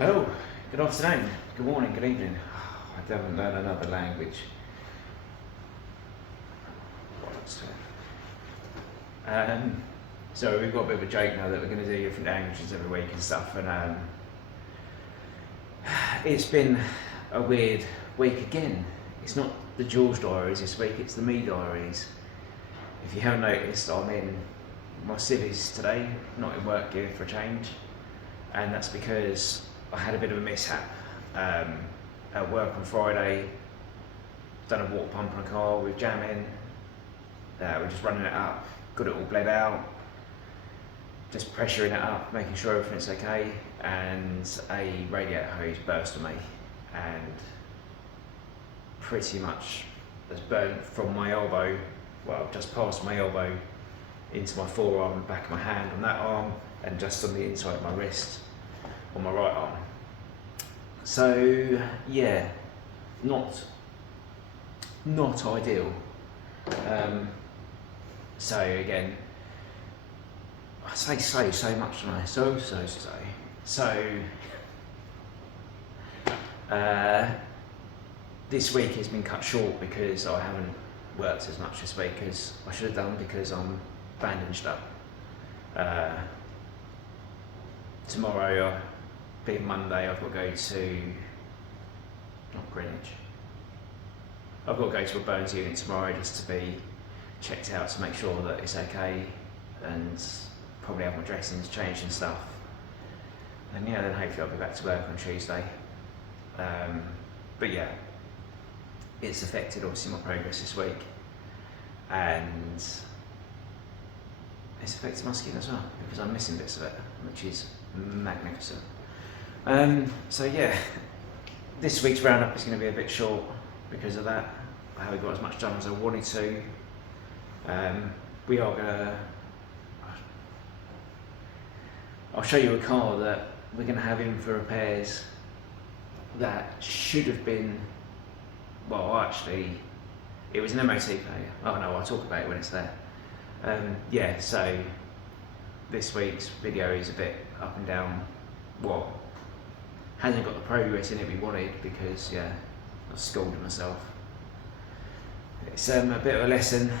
Hello, good afternoon, good morning, good evening. I haven't learned another language. So we've got a bit of a joke now that we're going to do different languages every week and stuff, and it's been a weird week again. It's not the George diaries this week, it's the me diaries. If you haven't noticed, I'm in my civvies today, not in work gear for a change, and that's because I had a bit of a mishap at work on Friday. Done a water pump on a car with jamming. We're just running it up, got it all bled out, just pressuring it up, making sure everything's okay, and a radiator hose burst on me and pretty much has burnt from my elbow, well, just past my elbow into my forearm, back of my hand on that arm, and just on the inside of my wrist on my right arm. So yeah, not ideal. So again, I say so much, don't I? So this week has been cut short because I haven't worked as much this week as I should have done because I'm bandaged up. Tomorrow, being Monday, I've got to go to, not Greenwich, I've got to go to a burns unit tomorrow just to be checked out to make sure that it's okay, and probably have my dressings changed and stuff. And yeah, then hopefully I'll be back to work on Tuesday. But yeah, it's affected obviously my progress this week, and it's affected my skin as well because I'm missing bits of it, which is magnificent. So yeah, this week's roundup is going to be a bit short because of that. I haven't got as much done as I wanted to. We are gonna, I'll show you a car that we're going to have in for repairs that should have been, well actually, it was an MOT failure. Oh no, I'll talk about it when it's there. Yeah, so this week's video is a bit up and down. What hasn't got the progress in it we wanted because yeah, I scolded myself. It's a bit of a lesson.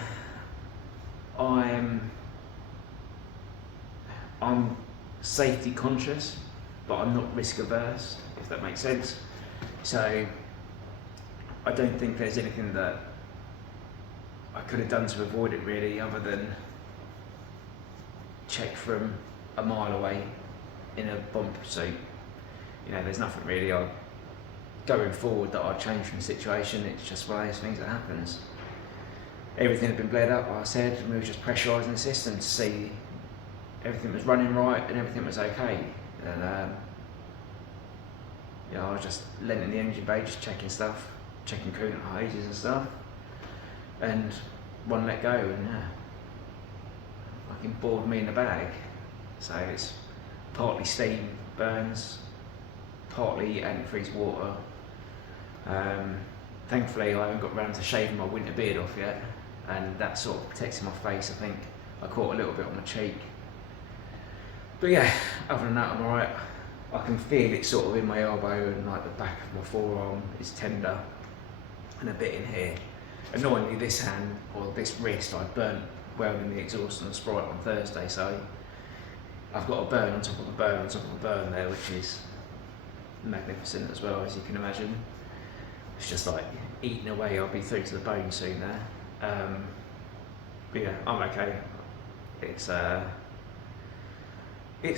I'm safety conscious, but I'm not risk averse, if that makes sense. So I don't think there's anything that I could have done to avoid it really, other than check from a mile away in a bomb suit. You know, there's nothing really going forward that I'd change from the situation. It's just one of those things that happens. Everything had been bled up, like I said, and we were just pressurising the system to see everything was running right and everything was okay. And I was just leant in the engine bay, just checking stuff, checking coolant hoses and stuff, and one let go, and yeah, fucking bored me in the bag. So it's partly steam burns, partly antifreeze water. Thankfully I haven't got round to shaving my winter beard off yet, and that sort of protecting my face. I think I caught a little bit on my cheek. But yeah, other than that I'm alright. I can feel it sort of in my elbow, and like the back of my forearm is tender, and a bit in here. Annoyingly this hand, or this wrist, I burnt welding the exhaust on the Sprite on Thursday, so I've got a burn on top of a burn on top of a burn there, which is magnificent as well, as you can imagine. It's just like eating away. I'll be through to the bone soon there. But yeah, I'm okay. It's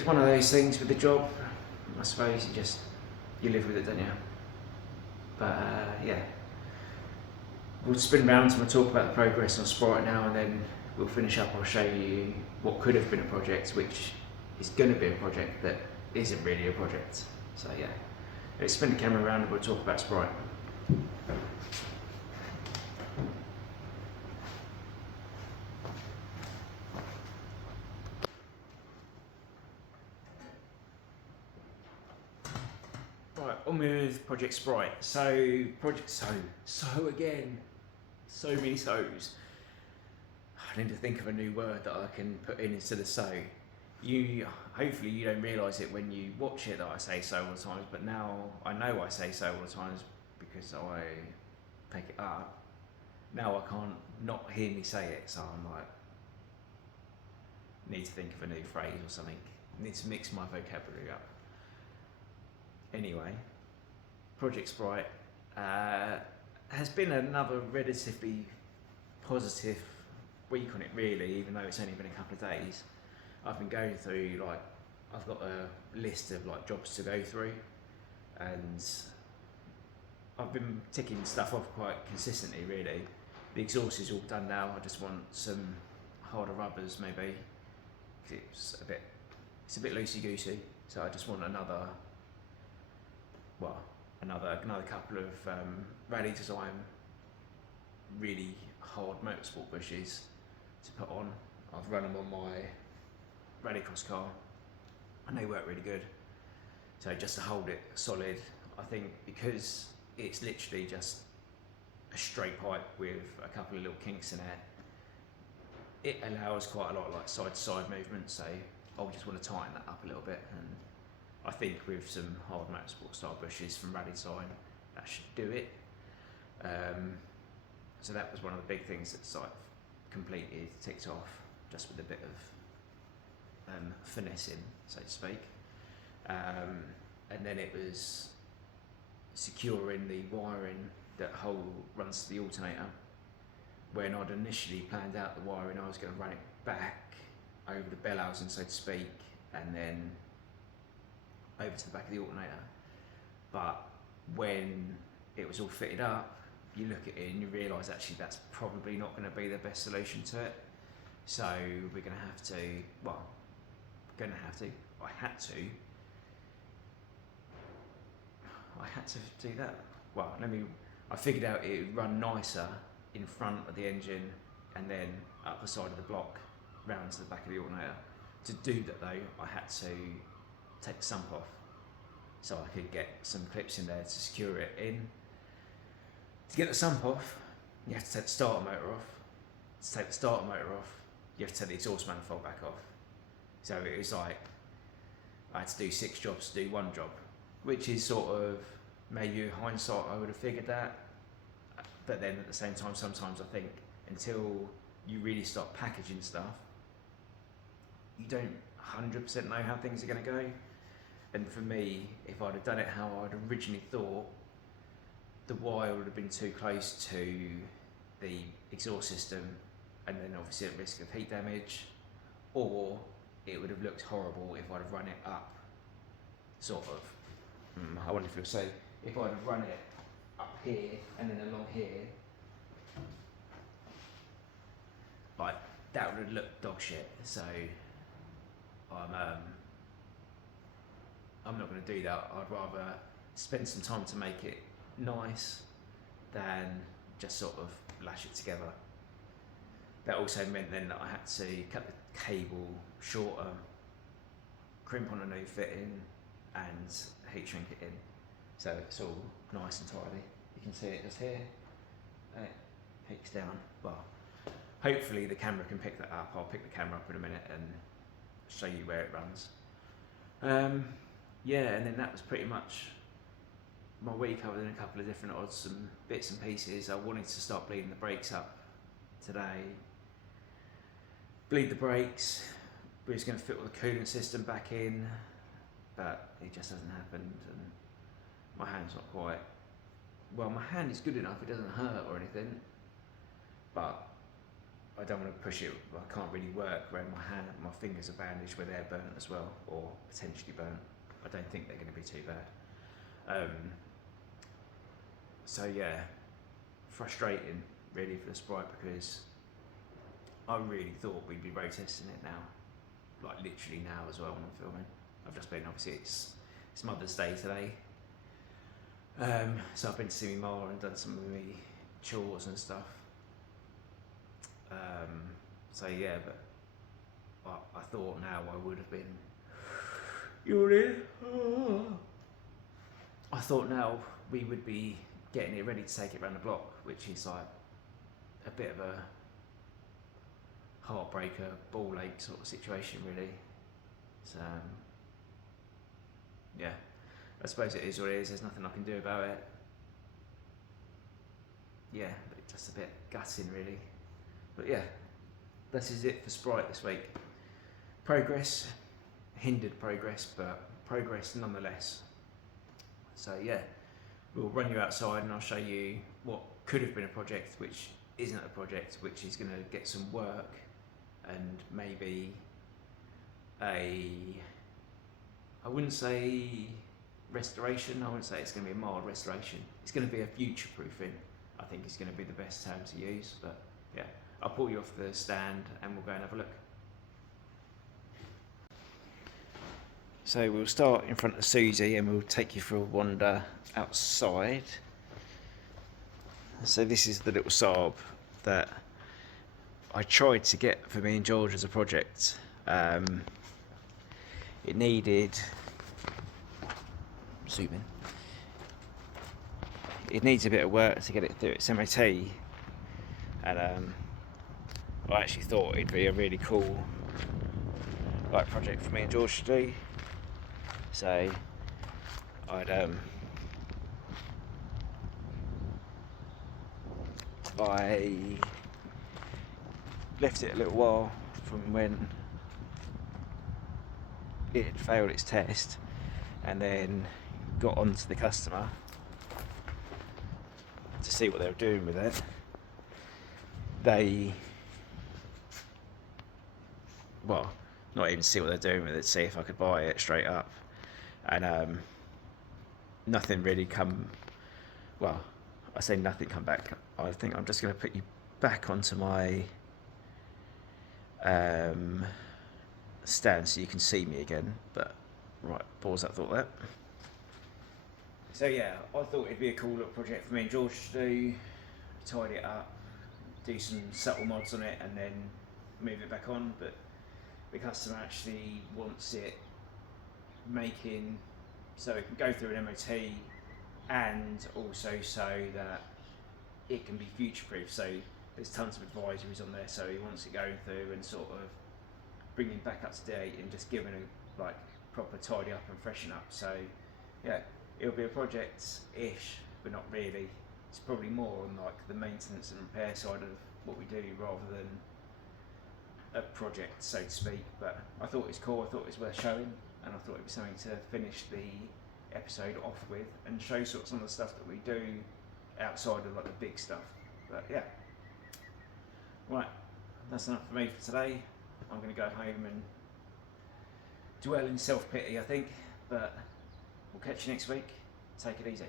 one of those things with the job. I suppose you live with it, don't you? But yeah, we'll spin round and we'll talk about the progress on Sprite now, and then we'll finish up. I'll show you what could have been a project, which is going to be a project that isn't really a project. So yeah, let's spin the camera around and we'll talk about Sprite. Right, on with Project Sprite. So again, so many so's. I need to think of a new word that I can put in instead of so. you hopefully you don't realise it when you watch it that I say so all the times, but now I know I say so all the times because I pick it up. Now I can't not hear me say it, so I'm like, need to think of a new phrase or something. Need to mix my vocabulary up. Anyway, Project Sprite has been another relatively positive week on it, really, even though it's only been a couple of days. I've been going through, like, I've got a list of like jobs to go through, and I've been ticking stuff off quite consistently, really. The exhaust is all done now. I just want some harder rubbers, maybe. It's a bit loosey goosey, so I just want another couple of rally design, really hard motorsport bushes to put on. I've run them on my rallycross car and they work really good. So just to hold it solid, I think because it's literally just a straight pipe with a couple of little kinks in it, it allows quite a lot of like side to side movement, so I'll just want to tighten that up a little bit, and I think with some hard motorsport style bushes from Rally Design, that should do it. So that was one of the big things that's like completed, ticked off, just with a bit of finessing, so to speak. And then it was securing the wiring that runs to the alternator. When I'd initially planned out the wiring, I was going to run it back over the bell housing, so to speak, and then over to the back of the alternator. But when it was all fitted up, you look at it and you realise actually that's probably not going to be the best solution to it. So we're going to have to, I had to do that. Well, I figured out it would run nicer in front of the engine and then up the side of the block round to the back of the alternator. To do that though, I had to take the sump off so I could get some clips in there to secure it in. To get the sump off, you have to take the starter motor off. To take the starter motor off, you have to take the exhaust manifold back off. So it was like I had to do 6 jobs to do 1 job, which is sort of, maybe in hindsight I would have figured that, but then at the same time sometimes I think until you really start packaging stuff, you don't 100% know how things are going to go. And for me, if I'd have done it how I'd originally thought, the wire would have been too close to the exhaust system and then obviously at risk of heat damage, or it would have looked horrible if I'd have run it up sort of, I wonder if you'll say, if I'd have run it up here and then along here, like that would have looked dog shit. So I'm not going to do that. I'd rather spend some time to make it nice than just sort of lash it together. That also meant then that I had to cut the cable shorter, crimp on a new fitting and heat shrink it in, so it's all nice and tidy. You can see it just here, and it peaks down. Well, hopefully the camera can pick that up. I'll pick the camera up in a minute and show you where it runs. Yeah, and then that was pretty much my week, other than a couple of different odds and bits and pieces. I wanted to start bleeding the brakes up today. Bleed the brakes, we was going to fit all the coolant system back in, but it just hasn't happened, and my hand's not quite, well, my hand is good enough, it doesn't hurt or anything, but I don't want to push it. I can't really work where my fingers are bandaged where they're burnt as well, or potentially burnt. I don't think they're going to be too bad. So yeah, frustrating really for the Sprite, because I really thought we'd be road testing it now, like literally now as well when I'm filming. I've just been, obviously it's Mother's Day today, so I've been to see my mum and done some of my chores and stuff. So yeah, but I thought now I would have been, I thought now we would be getting it ready to take it around the block, which is like a bit of a heartbreaker, ball ache sort of situation really. So yeah, I suppose it is what it is. There's nothing I can do about it. Yeah, but just a bit gutting really. But yeah, this is it for Sprite this week. Progress, hindered progress, but progress nonetheless. So yeah, we'll run you outside and I'll show you what could have been a project which isn't a project, which is going to get some work and maybe I wouldn't say restoration, I wouldn't say it's going to be a mild restoration. It's going to be a future proofing, I think is going to be the best term to use. But yeah, I'll pull you off the stand and we'll go and have a look. So we'll start in front of Susie and we'll take you for a wander outside. So this is the little Saab that I tried to get for me and George as a project. It needed, zoom in, it needs a bit of work to get it through its MOT, and I actually thought it'd be a really cool project for me and George to do. So I left it a little while from when it had failed its test, and then got on to the customer to see what they were doing with it. Not even see what they're doing with it, see if I could buy it straight up, and nothing really I say nothing come back. I think I'm just going to put you back onto my stand so you can see me again. But right, pause that thought there. So yeah, I thought it'd be a cool little project for me and George to do, tidy it up, do some subtle mods on it and then move it back on. But the customer actually wants it making so it can go through an MOT and also so that it can be future proof. So there's tons of advisories on there, so he wants it going through and sort of bringing back up to date and just giving a proper tidy up and freshen up. So yeah, it'll be a project-ish, but not really. It's probably more on the maintenance and repair side of what we do rather than a project, so to speak. But I thought it was cool, I thought it was worth showing, and I thought it'd be something to finish the episode off with and show sort of some of the stuff that we do outside of the big stuff. But yeah, right, that's enough for me for today. I'm going to go home and dwell in self-pity, I think, but we'll catch you next week. Take it easy.